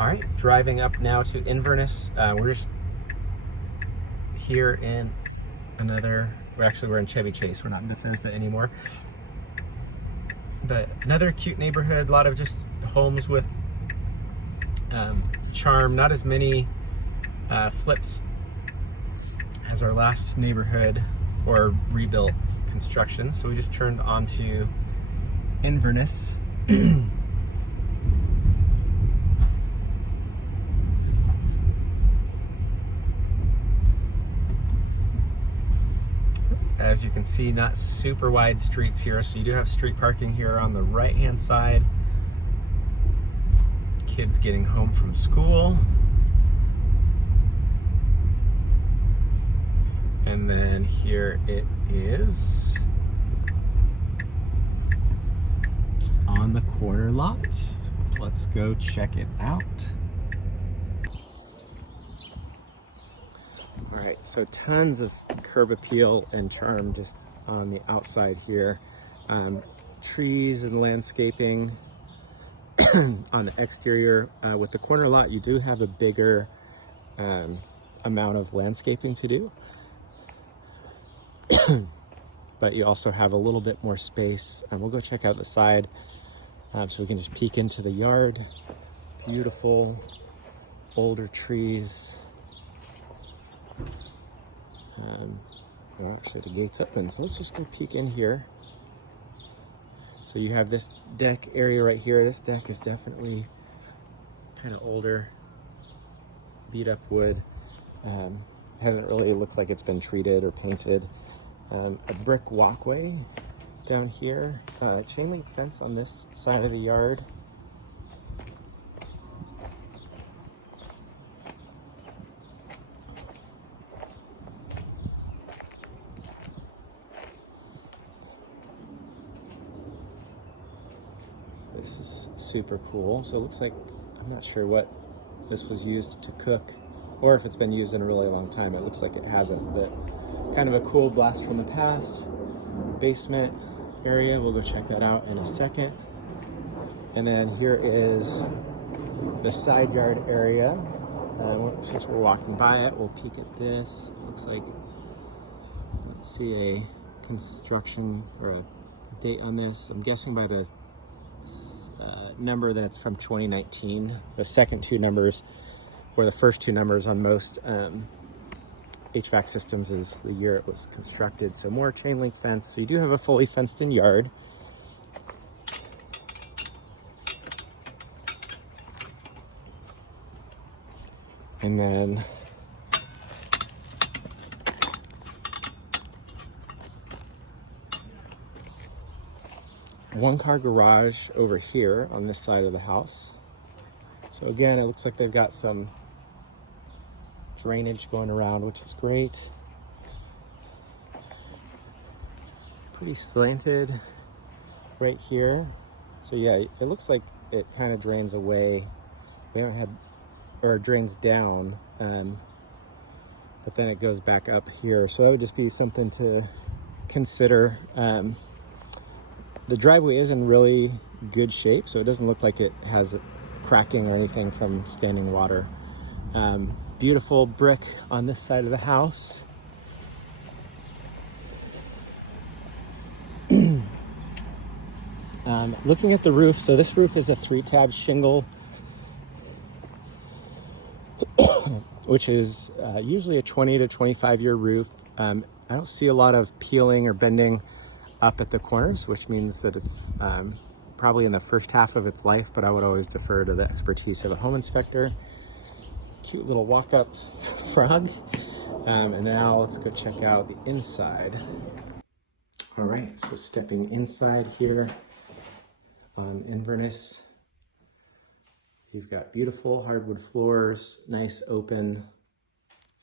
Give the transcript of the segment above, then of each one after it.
All right, driving up now to Inverness. We're just here in we're in Chevy Chase. We're not in Bethesda anymore. But another cute neighborhood, a lot of just homes with charm, not as many flips as our last neighborhood or rebuilt construction. So we just turned onto Inverness. As you can see, not super wide streets here, so you do have street parking here on the right-hand side. Kids getting home from school. And then here it is on the corner lot. Let's go check it out. All right, so tons of curb appeal and charm just on the outside here. Trees and landscaping on the exterior. With the corner lot, you do have a bigger amount of landscaping to do. But you also have a little bit more space. We'll go check out the side so we can just peek into the yard. Beautiful older trees. Well, actually the gate's open, so let's just go peek in here. So you have this deck area right here. This deck is definitely kind of older, beat up wood. Hasn't really, looks like it's been treated or painted. A brick walkway down here. Chain link fence on this side of the yard. This is super cool. So it looks like, I'm not sure what this was used to cook or if it's been used in a really long time. It looks like it hasn't, but kind of a cool blast from the past. Basement area, we'll go check that out in a second. And then here is the side yard area. Since we're walking by it, we'll peek at this. It looks like, let's see a construction or a date on this. I'm guessing by the number that it's from 2019. The second two numbers, or the first two numbers on most HVAC systems, is the year it was constructed. So more chain link fence. So you do have a fully fenced in yard. And then one car garage over here on this side of the house. So again, it looks like they've got some drainage going around, which is great. Pretty slanted right here. So yeah, it looks like it kind of drains away. We don't have, or it drains down, but then it goes back up here. So that would just be something to consider. The driveway is in really good shape, so it doesn't look like it has cracking or anything from standing water. Beautiful brick on this side of the house. Looking at the roof, so this roof is a 3-tab shingle, which is usually a 20 to 25 year roof. I don't see a lot of peeling or bending up at the corners, which means that it's probably in the first half of its life, but I would always defer to the expertise of a home inspector. Cute little walk-up frog. And now let's go check out the inside. All right, so stepping inside here on Inverness, you've got beautiful hardwood floors, nice open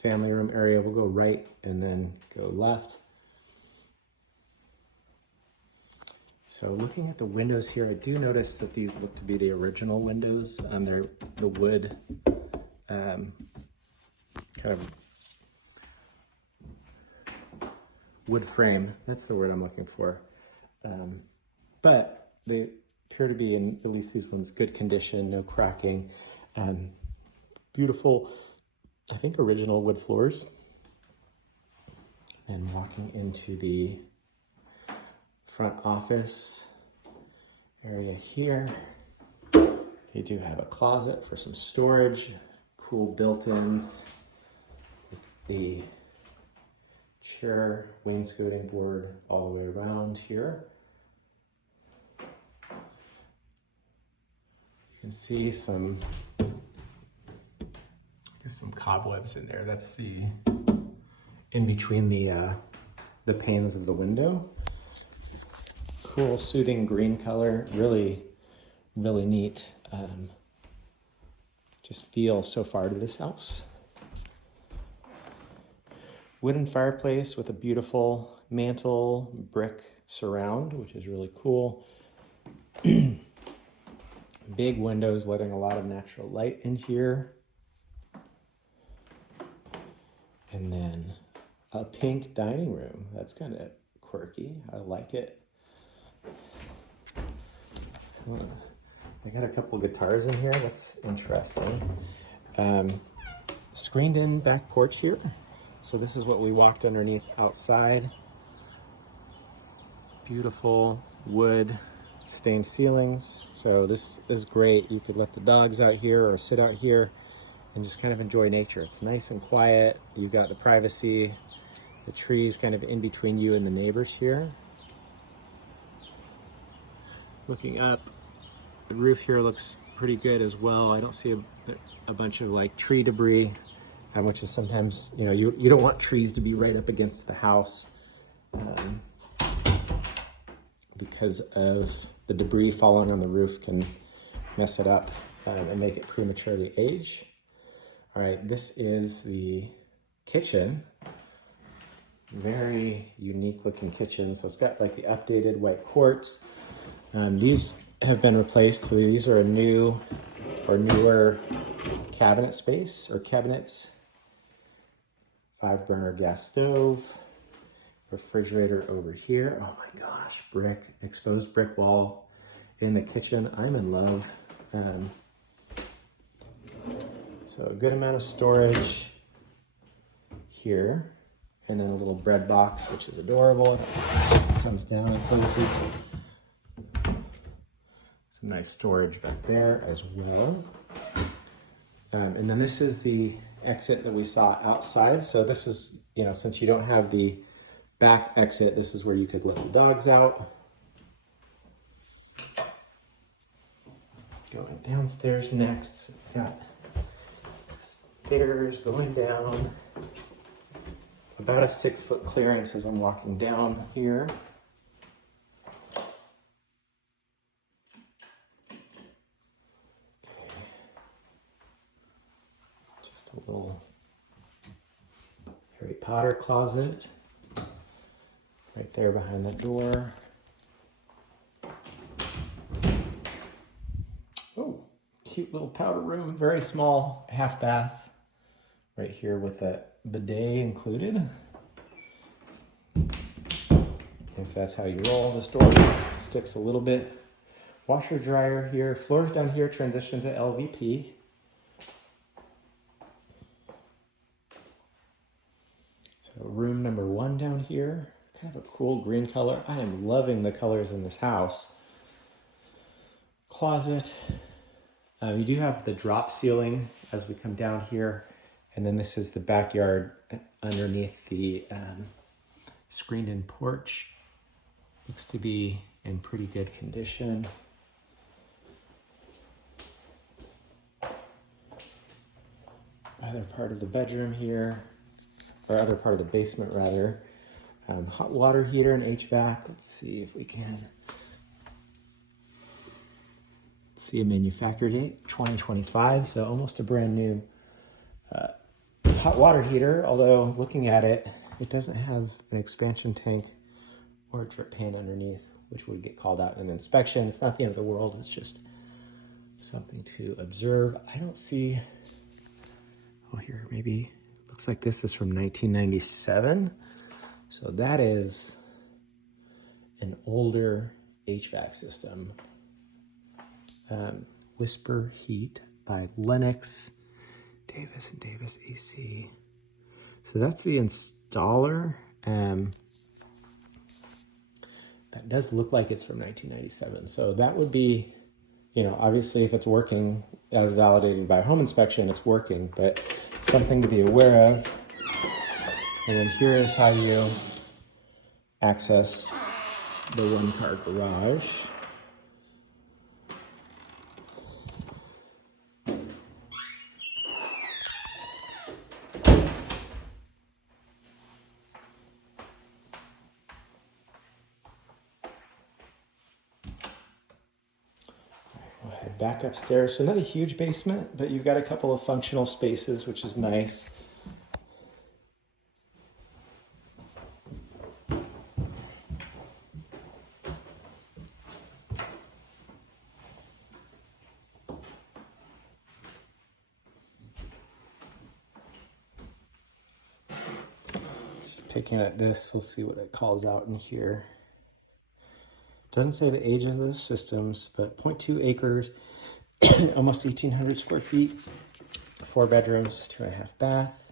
family room area. We'll go right and then go left. So looking at the windows here, I do notice that these look to be the original windows. They're the wood kind of wood frame. That's the word I'm looking for. But they appear to be, in at least these ones, good condition, no cracking. Beautiful, I think, original wood floors. And walking into the front office area here, you do have a closet for some storage, cool built-ins with the chair wainscoting board all the way around here. You can see some cobwebs in there. That's the in between the panes of the window. Cool, soothing green color. Really, really neat. Just feel so far to this house. Wooden fireplace with a beautiful mantle brick surround, which is really cool. Big windows letting a lot of natural light in here. And then a pink dining room. That's kind of quirky. I like it. I got a couple guitars in here. That's interesting. Screened in back porch here. So this is what we walked underneath outside. Beautiful wood stained ceilings. So this is great. You could let the dogs out here or sit out here and just kind of enjoy nature. It's nice and quiet. You've got the privacy, the trees kind of in between you and the neighbors here. Looking up, the roof here looks pretty good as well. I don't see a bunch of like tree debris, which is sometimes, you know, you don't want trees to be right up against the house because of the debris falling on the roof can mess it up and make it prematurely age. All right, this is the kitchen. Very unique looking kitchen. So it's got like the updated white quartz. These have been replaced. So these are a new or newer cabinet space or cabinets. 5-burner gas stove. Refrigerator over here. Oh my gosh, brick, exposed brick wall in the kitchen. I'm in love. So a good amount of storage here. And then a little bread box, which is adorable. It comes down and closes. Some nice storage back there as well. And then this is the exit that we saw outside. So this is, you know, since you don't have the back exit, this is where you could let the dogs out. Going downstairs next. So we've got stairs going down. About a 6-foot clearance as I'm walking down here. Just a little Harry Potter closet right there behind the door. Oh, cute little powder room, very small half bath right here with that bidet included. If that's how you roll, this door sticks a little bit. Washer dryer here, floors down here transition to LVP. So room number 1 down here, kind of a cool green color. I am loving the colors in this house. Closet. You do have the drop ceiling as we come down here. And then this is the backyard underneath the screened-in porch. Looks to be in pretty good condition. Other part of the bedroom here, or other part of the basement rather. Hot water heater and HVAC. Let's see if we can see a manufacture date, 2025, so almost a brand new hot water heater, although looking at it, it doesn't have an expansion tank or a drip pan underneath, which would get called out in an inspection. It's not the end of the world, it's just something to observe. I don't see, oh here, maybe, looks like this is from 1997. So that is an older HVAC system. Whisper Heat by Lennox, Davis and Davis AC. So that's the installer. That does look like it's from 1997. So that would be, you know, obviously if it's working as validated by home inspection, it's working, but something to be aware of. And then here is how you access the one-car garage. We'll head back upstairs. So not a huge basement, but you've got a couple of functional spaces, which is nice. Picking at this, we'll see what it calls out in here. Doesn't say the age of the systems, but 0.2 acres, almost 1,800 square feet, 4 bedrooms, 2.5 bath.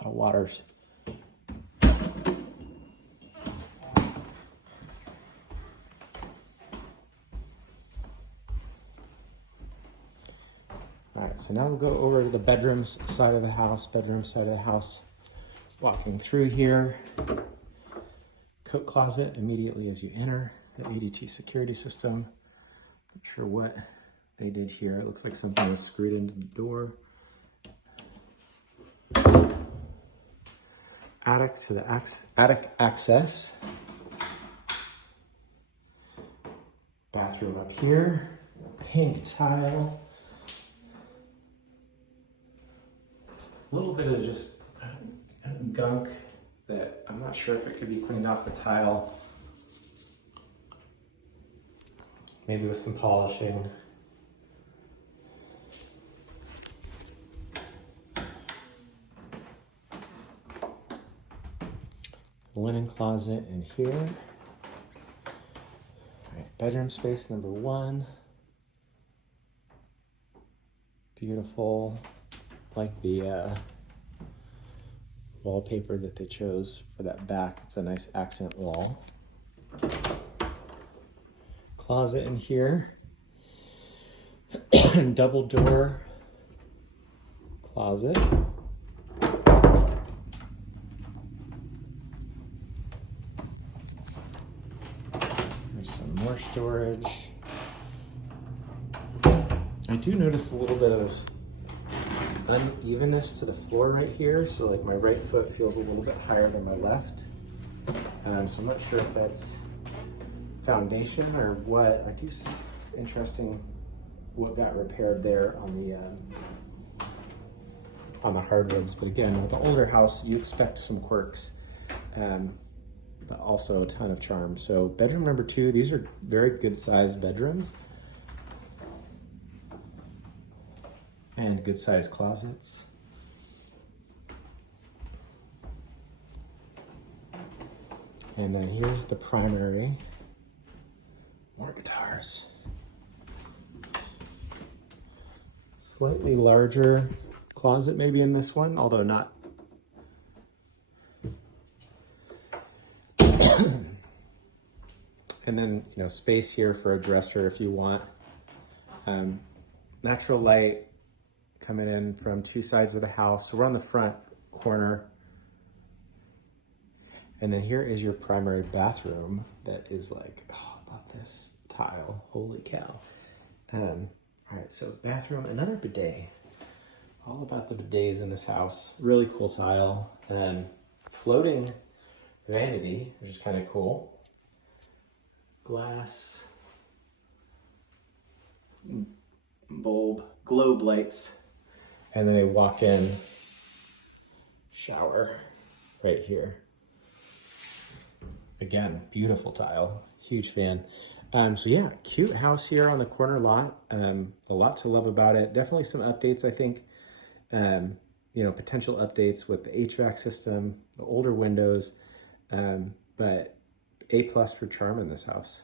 A lot of waters. All right, so now we'll go over to the bedrooms side of the house, Walking through here, coat closet immediately as you enter, the ADT security system. Not sure what they did here. It looks like something was screwed into the door. Attic to the attic access. Bathroom up here, pink tile. A little bit of just gunk that I'm not sure if it could be cleaned off the tile. Maybe with some polishing. Linen closet in here. All right, bedroom space number 1. Beautiful. Like the wallpaper that they chose for that back. It's a nice accent wall. Closet in here. Double door closet. There's some more storage. I do notice a little bit of unevenness to the floor right here. So like my right foot feels a little bit higher than my left. So I'm not sure if that's foundation or what. It's interesting what got repaired there on the hardwoods. But again, with the older house, you expect some quirks, but also a ton of charm. So bedroom number 2, these are very good sized bedrooms. And good sized closets. And then here's the primary. More guitars. Slightly larger closet maybe in this one, although not. And then, you know, space here for a dresser if you want. Natural light coming in from 2 sides of the house. So we're on the front corner. And then here is your primary bathroom that is like, oh, I love this tile. Holy cow. All right, so bathroom, another bidet. All about the bidets in this house. Really cool tile. Floating vanity, which is kind of cool. Glass bulb, globe lights. And then a walk-in shower right here. Again, beautiful tile, huge fan. So yeah, cute house here on the corner lot. A lot to love about it. Definitely some updates, I think. You know, potential updates with the HVAC system, the older windows. But A+ for charm in this house.